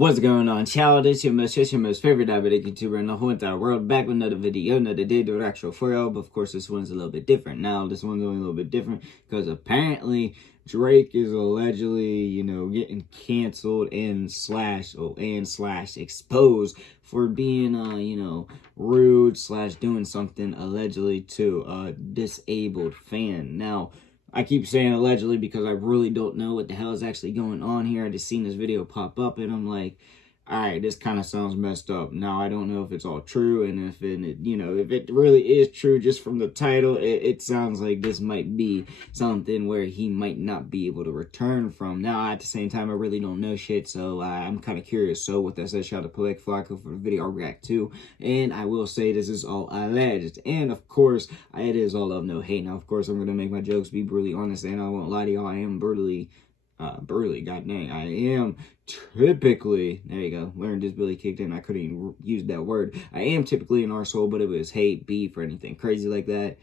What's going on, child? It's your most favorite diabetic YouTuber in the whole entire world, back with another video, another day to actual for y'all. But of course, this one's a little bit different. Now, this one's only a little bit different because apparently Drake is allegedly, getting canceled and slash exposed for being, rude slash doing something allegedly to a disabled fan. Now, I keep saying allegedly because I really don't know what the hell is actually going on here. I just seen this video pop up and I'm like, all right, this kind of sounds messed up. Now, I don't know if it's all true, and if it really is true just from the title, it sounds like this might be something where he might not be able to return from. Now, at the same time, I really don't know shit, so I'm kind of curious. So with that said, shout out to Polek Flacco for the video I react to, and I will say this is all alleged, and of course, it is all love, no hate. Now, of course, I'm going to make my jokes be brutally honest, and I won't lie to y'all, I am brutally, god dang, I am typically, there you go, learned disability kicked in, I couldn't even use that word. I am typically an arsehole, but if it was hate, beef, or anything crazy like that,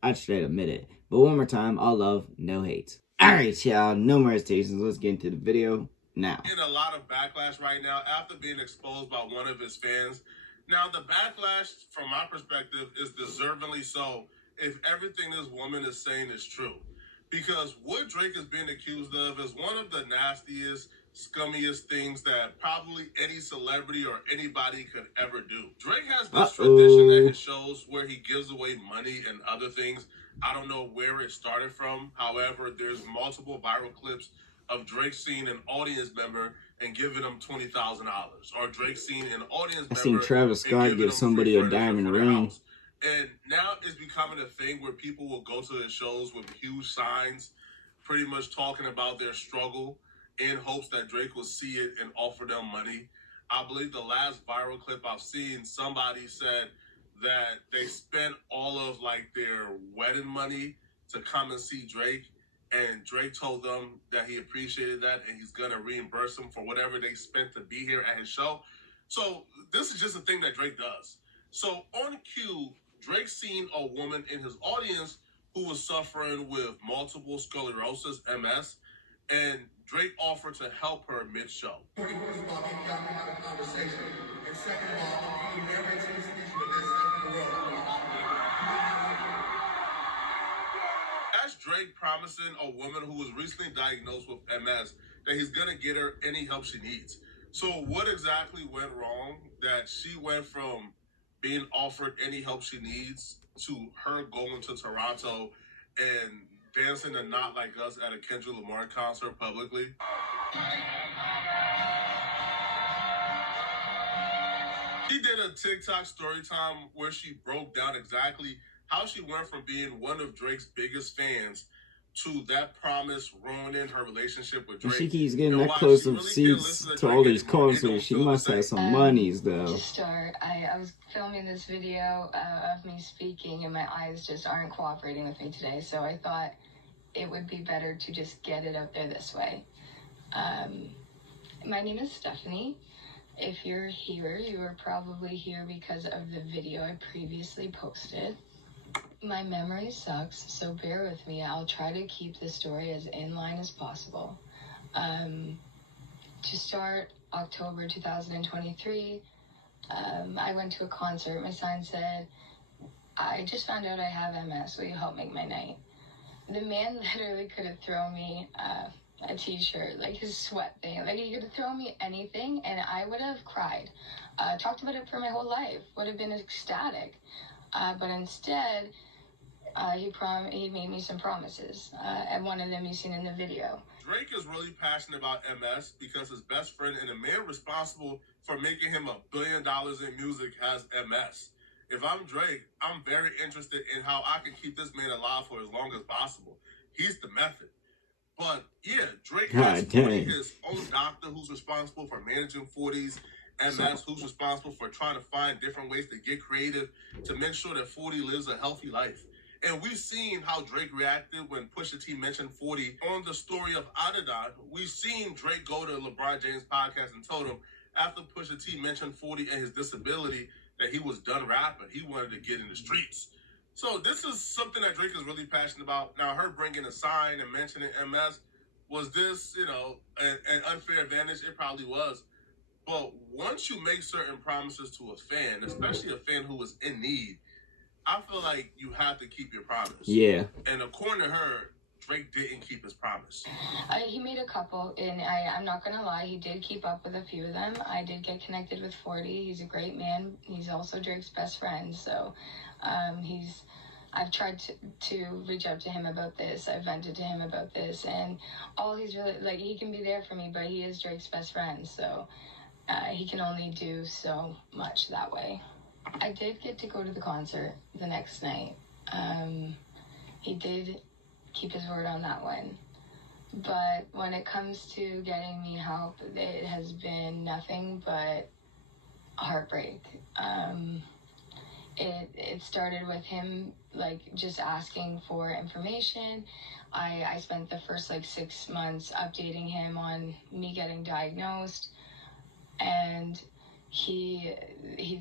I'd straight admit it. But one more time, all love, no hate. Alright, y'all, no more hesitations, let's get into the video now. In a lot of backlash right now after being exposed by one of his fans. Now, the backlash, from my perspective, is deservingly so if everything this woman is saying is true. Because what Drake is being accused of is one of the nastiest, scummiest things that probably any celebrity or anybody could ever do. Drake has this tradition at his shows where he gives away money and other things. I don't know where it started from. However, there's multiple viral clips of Drake seeing an audience member and giving them $20,000, or Drake seeing an audience member. I seen Travis Scott give somebody a diamond ring. And now it's becoming a thing where people will go to his shows with huge signs, pretty much talking about their struggle in hopes that Drake will see it and offer them money. I believe the last viral clip I've seen, somebody said that they spent all of their wedding money to come and see Drake. And Drake told them that he appreciated that and he's going to reimburse them for whatever they spent to be here at his show. So this is just a thing that Drake does. So on cue, Drake seen a woman in his audience who was suffering with multiple sclerosis, MS, and Drake offered to help her mid-show. First of all, maybe y'all can have a conversation. And second of all, if you never introduce me to the best stuff in the world, that's Drake promising a woman who was recently diagnosed with MS that he's going to get her any help she needs. So what exactly went wrong that she went from being offered any help she needs to her going to Toronto and dancing a Not Like Us at a Kendrick Lamar concert publicly? She did a TikTok story time where she broke down exactly how she went from being one of Drake's biggest fans to that promise ruining her relationship with Drake. She keeps getting that close of seats to all these concerts. She must have some monies, though. To start, I was filming this video of me speaking, and my eyes just aren't cooperating with me today, so I thought it would be better to just get it out there this way. My name is Stephanie. If you're here, you are probably here because of the video I previously posted. My memory sucks, so bear with me. I'll try to keep the story as in line as possible. To start, October 2023, I went to a concert. My sign said, "I just found out I have MS. Will you help make my night?" The man literally could have thrown me a t-shirt, his sweat thing. He could have thrown me anything, and I would have cried. Talked about it for my whole life. Would have been ecstatic. But instead, he made me some promises, and one of them you've seen in the video. Drake is really passionate about MS because his best friend and the man responsible for making him $1 billion in music has MS. If I'm Drake, I'm very interested in how I can keep this man alive for as long as possible. He's the method. But yeah, Drake has 40, his own doctor who's responsible for managing 40's MS, who's responsible for trying to find different ways to get creative to make sure that 40 lives a healthy life. And we've seen how Drake reacted when Pusha T mentioned 40 on the story of Araid. We've seen Drake go to LeBron James' podcast and told him after Pusha T mentioned 40 and his disability that he was done rapping. He wanted to get in the streets. So this is something that Drake is really passionate about. Now, her bringing a sign and mentioning MS, was this, an unfair advantage? It probably was. But once you make certain promises to a fan, especially a fan who is in need, I feel like you have to keep your promise. Yeah. And according to her, Drake didn't keep his promise. He made a couple, and I'm not gonna lie, he did keep up with a few of them. I did get connected with 40. He's a great man. He's also Drake's best friend, so I've tried to reach out to him about this. I've vented to him about this, and all he's really, like, he can be there for me, but he is Drake's best friend, so he can only do so much that way. I did get to go to the concert the next night. He did keep his word on that one. But when it comes to getting me help, it has been nothing but heartbreak. It started with him, like, just asking for information. I spent the first, like, 6 months updating him on me getting diagnosed. And he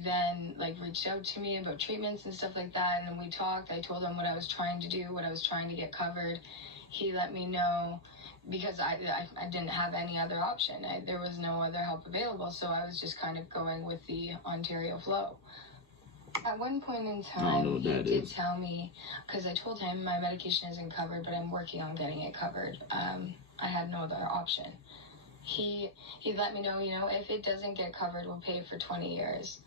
then, like, reached out to me about treatments and stuff like that, and we talked. I told him what I was trying to do, what I was trying to get covered. He let me know, because I didn't have any other option. There was no other help available, so I was just kind of going with the Ontario flow. At one point in time, he did tell me, because I told him my medication isn't covered, but I'm working on getting it covered. I had no other option. He let me know, if it doesn't get covered, we'll pay for 20 years.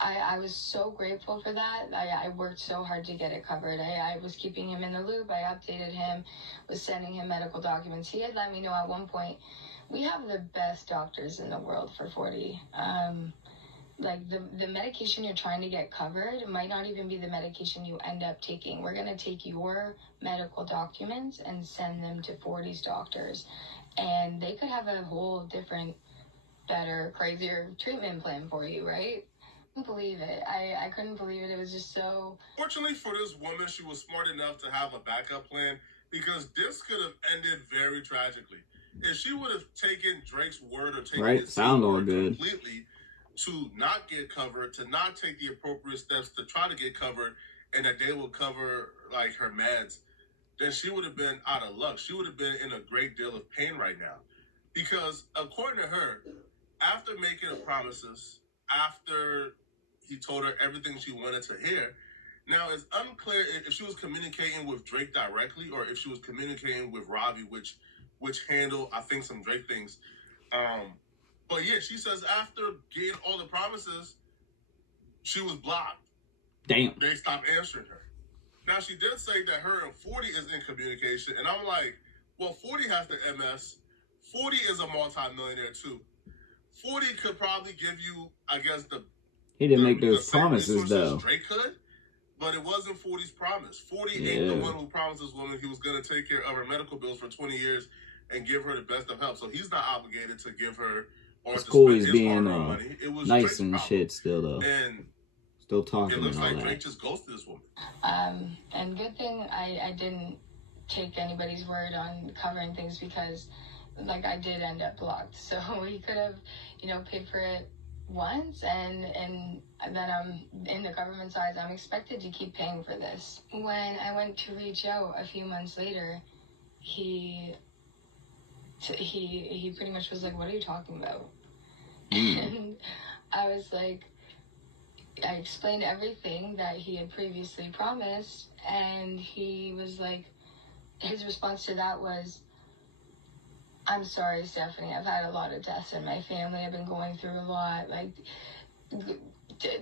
I was so grateful for that. I worked so hard to get it covered. I was keeping him in the loop. I updated him, was sending him medical documents. He had let me know at one point, we have the best doctors in the world for 40. Like, the medication you're trying to get covered might not even be the medication you end up taking. We're going to take your medical documents and send them to 40's doctors. And they could have a whole different, better, crazier treatment plan for you, right? I couldn't believe it. I couldn't believe it. It was just so... Fortunately for this woman, she was smart enough to have a backup plan, because this could have ended very tragically. If she would have taken Drake's word or taken his word completely to not get covered, to not take the appropriate steps to try to get covered, and that they will cover, like, her meds, then she would have been out of luck. She would have been in a great deal of pain right now. Because according to her, after making the promises, after he told her everything she wanted to hear, now it's unclear if she was communicating with Drake directly or if she was communicating with Robbie, which handled, I think, some Drake things. But yeah, she says after getting all the promises, she was blocked. Damn. They stopped answering her. Now, she did say that her and 40 is in communication, and I'm like, well, 40 has the MS. 40 is a multi-millionaire, too. 40 could probably give you, I guess, he didn't make those promises, though. Drake could, but it wasn't 40's promise. 40 ain't the one who promised this woman he was going to take care of her medical bills for 20 years and give her the best of help. So he's not obligated to give her or to spend his hard-earned money. It was nice Drake's and problem. Shit still, though. And still talking it looks and all like that. Drake just ghosted this woman. And good thing I didn't take anybody's word on covering things, because, like, I did end up blocked. So he could have, paid for it once, and then I'm in the government side. I'm expected to keep paying for this. When I went to reach out a few months later, he pretty much was like, "What are you talking about?" And I was like, I explained everything that he had previously promised, and he was like, his response to that was, "I'm sorry, Stephanie, I've had a lot of deaths in my family. I've been going through a lot." Like,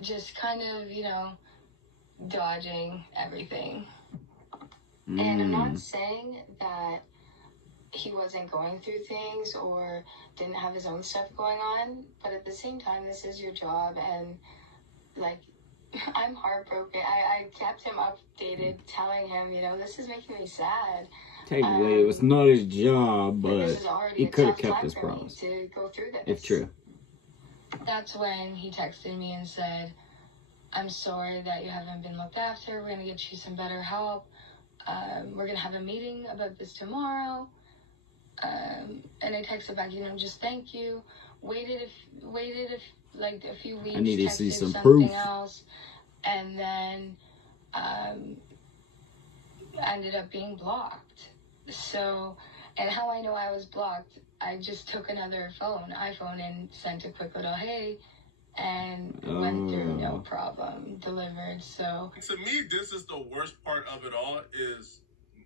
just kind of, dodging everything. And I'm not saying that he wasn't going through things or didn't have his own stuff going on, but at the same time, this is your job, and, like, I'm heartbroken. I kept him updated, telling him, this is making me sad. Technically, it was not his job, but he could have kept his promise. To go through this. If true. That's when he texted me and said, "I'm sorry that you haven't been looked after. We're going to get you some better help. We're going to have a meeting about this tomorrow." And I texted back, just thank you. Waited like a few weeks. I need to see some something proof. else, and then ended up being blocked. So, and how I know I was blocked, I just took another iPhone, and sent a quick little hey, and went through no problem, delivered. So to me, this is the worst part of it all, is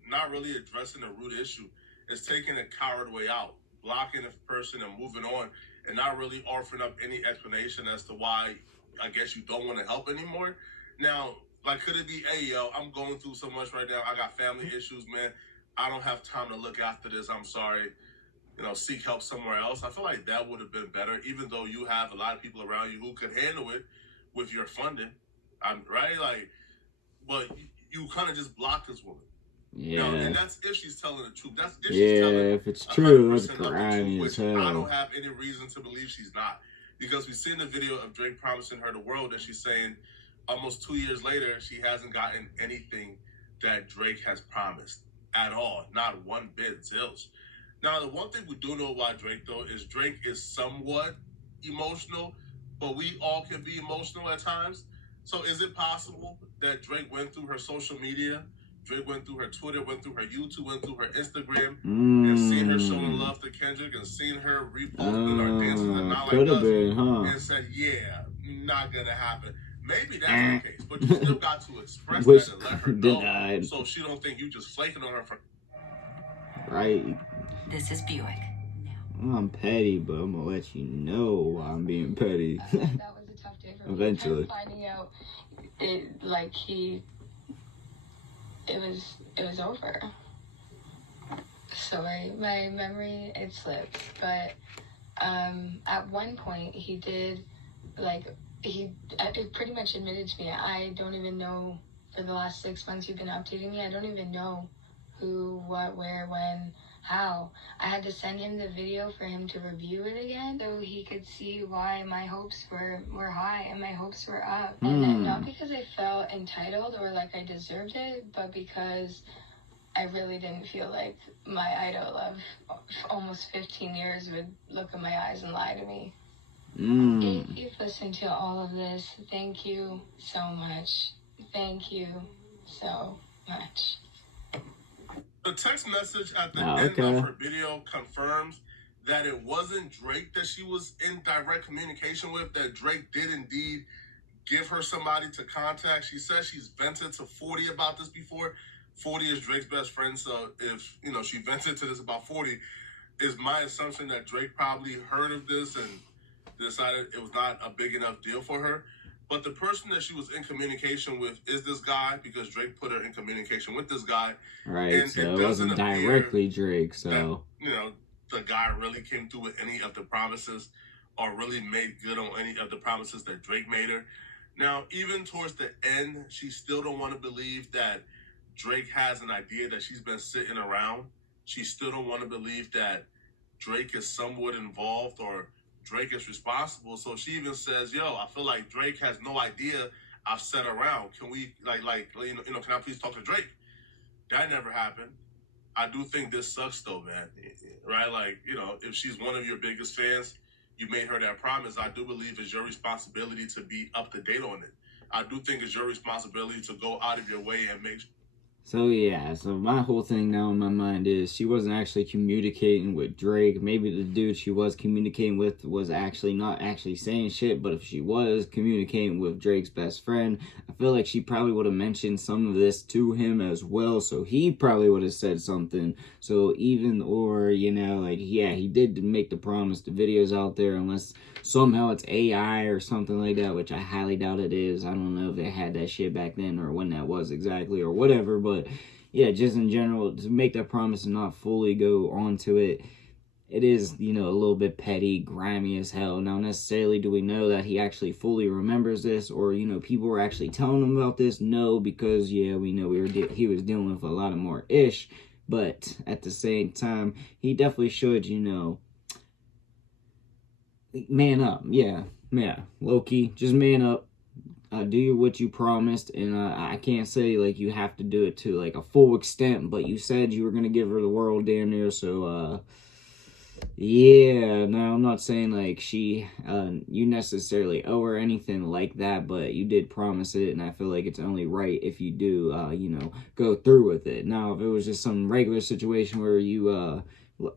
not really addressing the root issue. It's taking a coward way out, blocking a person and moving on, and not really offering up any explanation as to why I guess you don't want to help anymore. Now, like, could it be, hey, yo, I'm going through so much right now. I got family issues, man. I don't have time to look after this. I'm sorry. Seek help somewhere else. I feel like that would have been better, even though you have a lot of people around you who could handle it with your funding. Right? Like, but you kind of just blocked this woman. Yeah. And that's if she's telling the truth. That's if she's telling if it's true, that's 100% of the grimy truth, as which hell. I don't have any reason to believe she's not. Because we've seen the video of Drake promising her the world, and she's saying almost 2 years later, she hasn't gotten anything that Drake has promised at all. Not one bit, zilch. Now, the one thing we do know about Drake, though, is Drake is somewhat emotional, but we all can be emotional at times. So is it possible that Drake went through her social media, Drake went through her Twitter, went through her YouTube, went through her Instagram, and seen her showing love to Kendrick, and seen her reposting our dances and not like us, and said, yeah, not gonna happen. Maybe that's the case, but you still got to express that and let her know, so she don't think you just flaking on her for... Right. This is Buick. I'm petty, but I'm gonna let you know why I'm being petty. That was a tough day for me. Eventually. Finding out it was over. Sorry, my memory, it slips. But at one point he did, he pretty much admitted to me, I don't even know, for the last 6 months you've been updating me, I don't even know who, what, where, when, how. I had to send him the video for him to review it again, so he could see why my hopes were high and my hopes were up. And then not because I felt entitled or like I deserved it, but because I really didn't feel like my idol of almost 15 years would look in my eyes and lie to me. If you've listened to all of this, thank you so much. Thank you so much. The text message at the end of her video confirms that it wasn't Drake that she was in direct communication with, that Drake did indeed give her somebody to contact. She says she's vented to 40 about this before. 40 is Drake's best friend, so if, she vented to this about 40, is my assumption that Drake probably heard of this and decided it was not a big enough deal for her. But the person that she was in communication with is this guy, because Drake put her in communication with this guy. Right, and so it wasn't directly Drake, so... That, the guy really came through with any of the promises or really made good on any of the promises that Drake made her. Now, even towards the end, she still don't want to believe that Drake has an idea that she's been sitting around. She still don't want to believe that Drake is somewhat involved or Drake is responsible. So she even says, yo, I feel like Drake has no idea I've sat around. Can we, can I please talk to Drake? That never happened. I do think this sucks though, man. Right? If she's one of your biggest fans, you made her that promise. I do believe it's your responsibility to be up to date on it. I do think it's your responsibility to go out of your way and make sure. So yeah, so my whole thing now in my mind is she wasn't actually communicating with Drake. Maybe the dude she was communicating with was actually not actually saying shit, but if she was communicating with Drake's best friend, I feel like she probably would have mentioned some of this to him as well, so he probably would have said something. So even, or, yeah, he did make the promise, the video's out there, unless somehow it's AI or something like that, which I highly doubt it is. I don't know if they had that shit back then or when that was exactly or whatever, but yeah, just in general, to make that promise and not fully go on to it, it is, a little bit petty, grimy as hell. Now, necessarily, do we know that he actually fully remembers this, or, people were actually telling him about this? No, because, yeah, we know he was dealing with a lot of more ish, but at the same time, he definitely should, man up. Yeah, low-key, just man up. Do what you promised, and I can't say you have to do it to a full extent, but you said you were gonna give her the world damn near, so yeah. Now, I'm not saying she you necessarily owe her anything like that, but you did promise it, and I feel like it's only right if you do go through with it. Now, if it was just some regular situation where you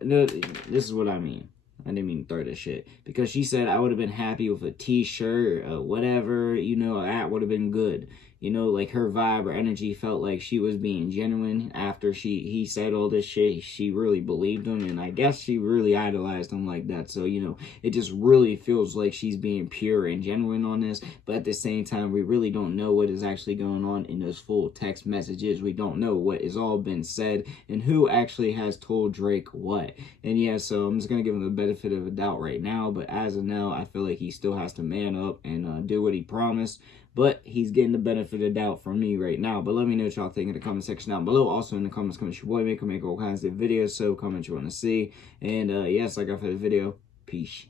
No, this is what I mean. I didn't mean to throw this shit. Because she said I would have been happy with a t-shirt or whatever, you know, that would have been good. You know, like her vibe or energy felt like she was being genuine after he said all this shit. She really believed him, and I guess she really idolized him like that. So, you know, it just really feels like she's being pure and genuine on this. But at the same time, we really don't know what is actually going on in those full text messages. We don't know what has all been said and who actually has told Drake what. And yeah, so I'm just going to give him the benefit of a doubt right now. But as of now, I feel like he still has to man up and do what he promised. But he's getting the benefit of the doubt from me right now. But let me know what y'all think in the comment section down below. Also in the comments, comment your boy make all kinds of videos. So comment you want to see. And yes, like I for the video. Peace.